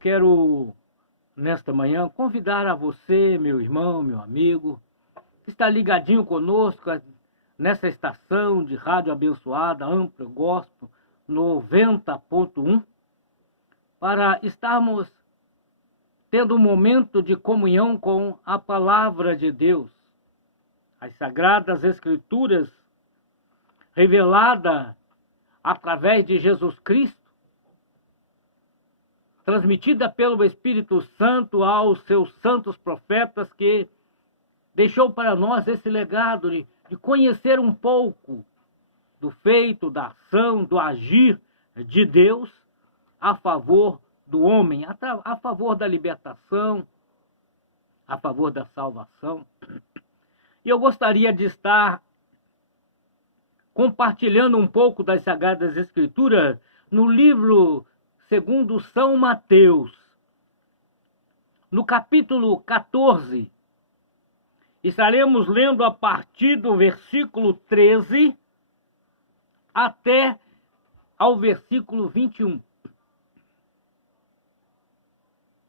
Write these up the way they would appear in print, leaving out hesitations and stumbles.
quero, nesta manhã, convidar a você, meu irmão, meu amigo, que está ligadinho conosco nessa estação de rádio abençoada, Ampla Gospel 90.1, para estarmos tendo um momento de comunhão com a palavra de Deus, as Sagradas Escrituras, revelada através de Jesus Cristo, transmitida pelo Espírito Santo aos seus santos profetas, que deixou para nós esse legado de conhecer um pouco do feito, da ação, do agir de Deus a favor do homem, a favor da libertação, a favor da salvação. E eu gostaria de estar compartilhando um pouco das Sagradas Escrituras no livro segundo São Mateus, no capítulo 14. Estaremos lendo a partir do versículo 13 até ao versículo 21.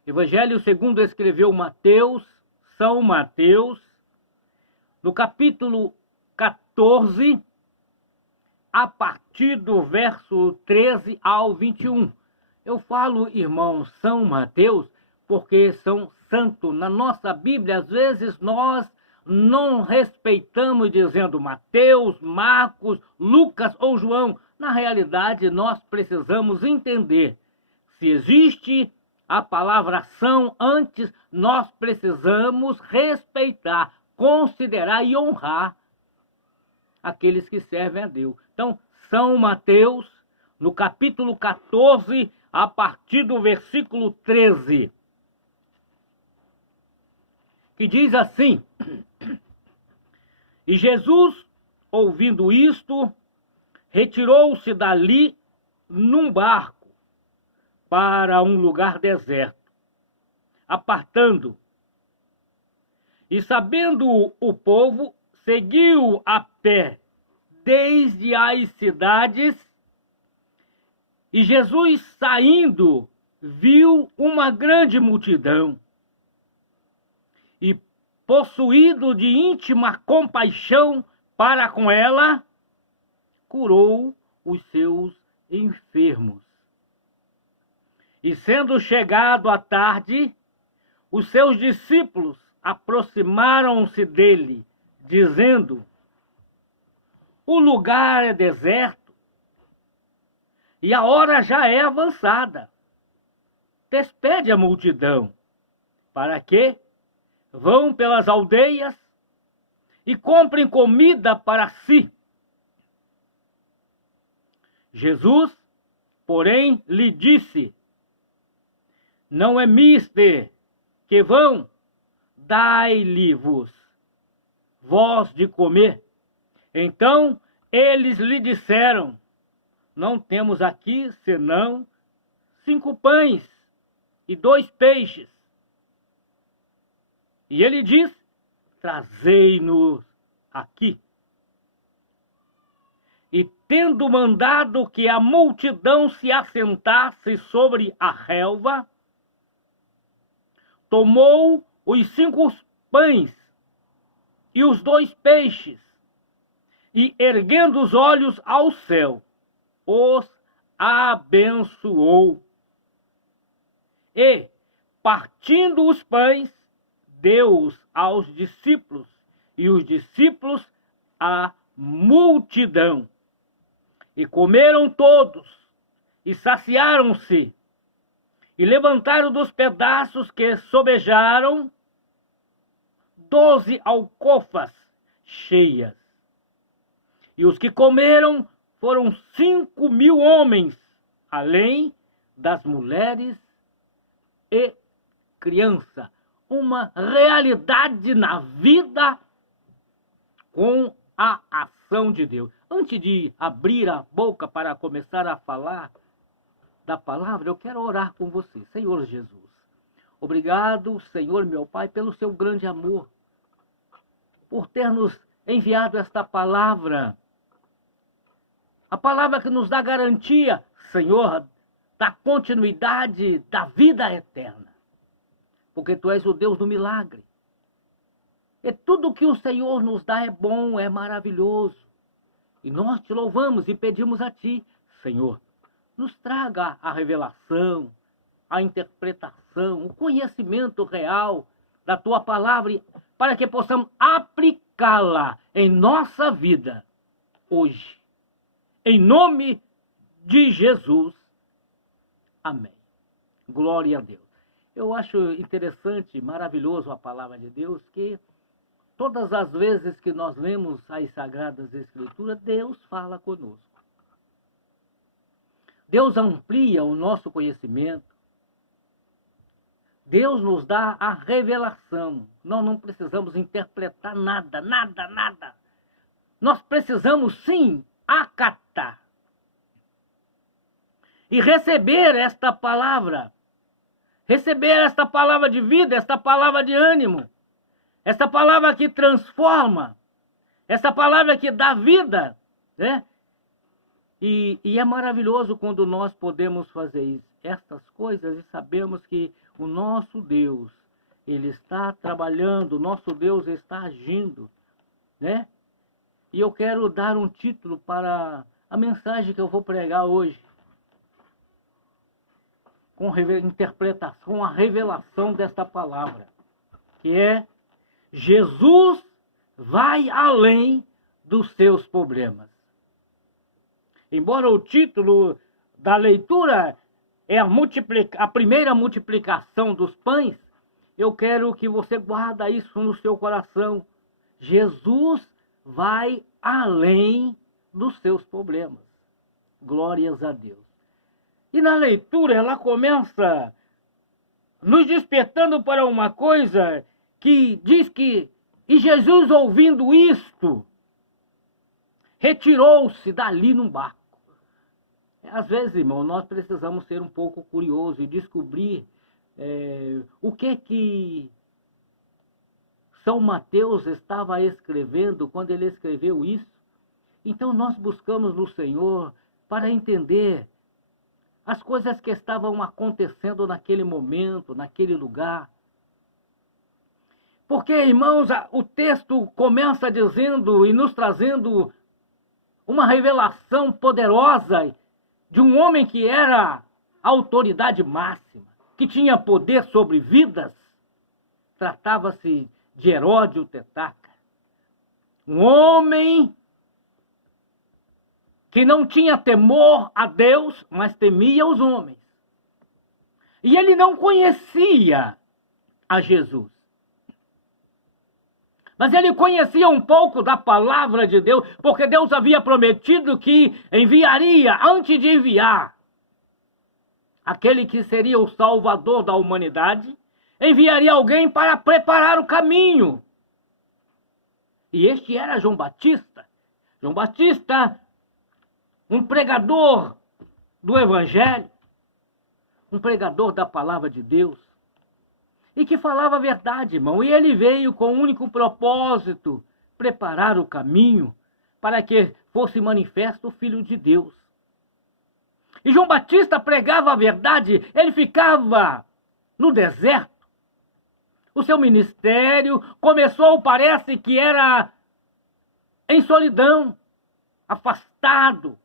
Evangelho segundo escreveu Mateus, São Mateus, no capítulo 14, a partir do verso 13 ao 21. Eu falo, irmão, São Mateus, porque são santos. Na nossa Bíblia, às vezes, nós não respeitamos dizendo Mateus, Marcos, Lucas ou João. Na realidade, nós precisamos entender. Se existe a palavra São antes, nós precisamos respeitar, considerar e honrar aqueles que servem a Deus. Então, São Mateus, no capítulo 14, a partir do versículo 13, que diz assim: E Jesus, ouvindo isto, retirou-se dali num barco para um lugar deserto, apartando. E sabendo o povo, seguiu a pé desde as cidades. E Jesus, saindo, viu uma grande multidão e, possuído de íntima compaixão para com ela, curou os seus enfermos. E sendo chegado a tarde, os seus discípulos aproximaram-se dele, dizendo: O lugar é deserto e a hora já é avançada. Despede a multidão, para que vão pelas aldeias e comprem comida para si. Jesus, porém, lhe disse: Não é mister que vão, dai-lhe-vos vós de comer. Então eles lhe disseram: Não temos aqui senão 5 pães e 2 peixes. E ele diz: Trazei-nos aqui. E tendo mandado que a multidão se assentasse sobre a relva, tomou os 5 pães e os 2 peixes, e erguendo os olhos ao céu, os abençoou. E, partindo os pães, deu-os aos discípulos, e os discípulos à multidão. E comeram todos, e saciaram-se, e levantaram dos pedaços que sobejaram 12 alcofas cheias. E os que comeram foram 5.000 homens, além das mulheres e crianças. Uma realidade na vida com a ação de Deus. Antes de abrir a boca para começar a falar da palavra, eu quero orar com você. Senhor Jesus, obrigado, Senhor meu Pai, pelo seu grande amor, por ter nos enviado esta palavra. A palavra que nos dá garantia, Senhor, da continuidade da vida eterna. Porque tu és o Deus do milagre. E tudo que o Senhor nos dá é bom, é maravilhoso. E nós te louvamos e pedimos a ti, Senhor, nos traga a revelação, a interpretação, o conhecimento real da tua palavra, para que possamos aplicá-la em nossa vida hoje. Em nome de Jesus. Amém. Glória a Deus. Eu acho interessante, maravilhoso a palavra de Deus, que todas as vezes que nós lemos as Sagradas Escrituras, Deus fala conosco. Deus amplia o nosso conhecimento. Deus nos dá a revelação. Nós não precisamos interpretar nada. Nós precisamos, sim, acatar. E receber esta palavra. Receber esta palavra de vida, esta palavra de ânimo. Esta palavra que transforma. Esta palavra que dá vida, né? E é maravilhoso quando nós podemos fazer estas coisas e sabemos que o nosso Deus, Ele está trabalhando, o nosso Deus está agindo, né? E eu quero dar um título para a mensagem que eu vou pregar hoje. Com interpretação, a revelação desta palavra, que é: Jesus vai além dos seus problemas. Embora o título da leitura é a primeira multiplicação dos pães, eu quero que você guarde isso no seu coração. Jesus vai além dos seus problemas. Glórias a Deus. E na leitura ela começa nos despertando para uma coisa que diz que, e Jesus, ouvindo isto, retirou-se dali num barco. Às vezes, irmão, nós precisamos ser um pouco curiosos e descobrir o que São Mateus estava escrevendo quando ele escreveu isso. Então nós buscamos no Senhor para entender as coisas que estavam acontecendo naquele momento, naquele lugar. Porque, irmãos, o texto começa dizendo e nos trazendo uma revelação poderosa de um homem que era a autoridade máxima, que tinha poder sobre vidas. Tratava-se de Herodes o Tetrarca. Um homem que não tinha temor a Deus, mas temia os homens. E ele não conhecia a Jesus. Mas ele conhecia um pouco da palavra de Deus, porque Deus havia prometido que enviaria, antes de enviar aquele que seria o Salvador da humanidade, enviaria alguém para preparar o caminho. E este era João Batista. João Batista, um pregador do Evangelho, um pregador da palavra de Deus, e que falava a verdade, irmão. E ele veio com o único propósito: preparar o caminho para que fosse manifesto o Filho de Deus. E João Batista pregava a verdade, ele ficava no deserto. O seu ministério começou, parece que era em solidão, afastado,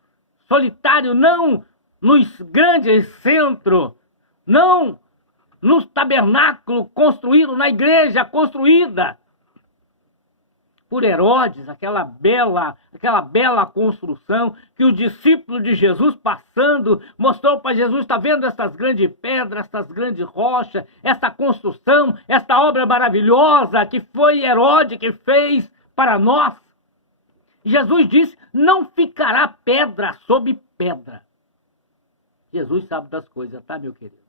solitário, não nos grandes centros, não nos tabernáculos construídos, na igreja construída por Herodes, aquela bela construção que o discípulo de Jesus passando mostrou para Jesus: está vendo essas grandes pedras, essas grandes rochas, essa construção, esta obra maravilhosa que foi Herodes que fez para nós. Jesus disse: não ficará pedra sobre pedra. Jesus sabe das coisas, tá, meu querido?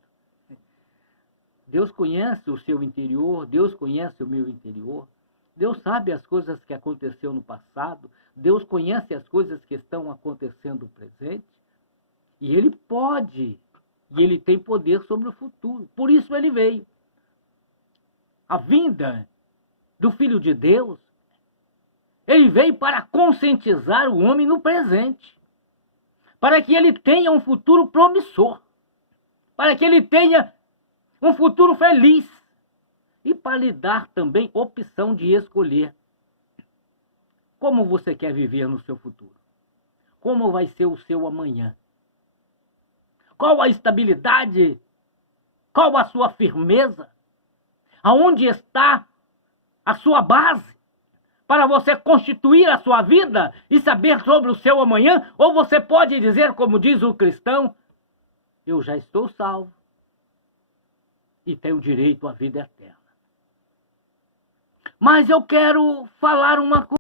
Deus conhece o seu interior, Deus conhece o meu interior. Deus sabe as coisas que aconteceram no passado, Deus conhece as coisas que estão acontecendo no presente, e Ele pode, e Ele tem poder sobre o futuro. Por isso Ele veio. A vinda do Filho de Deus, Ele veio para conscientizar o homem no presente, para que ele tenha um futuro promissor. para que ele tenha um futuro feliz e para lhe dar também opção de escolher como você quer viver no seu futuro, como vai ser o seu amanhã, qual a estabilidade, qual a sua firmeza, aonde está a sua base para você constituir a sua vida e saber sobre o seu amanhã. Ou você pode dizer, como diz o cristão, eu já estou salvo e tenho direito à vida eterna. Mas eu quero falar uma coisa.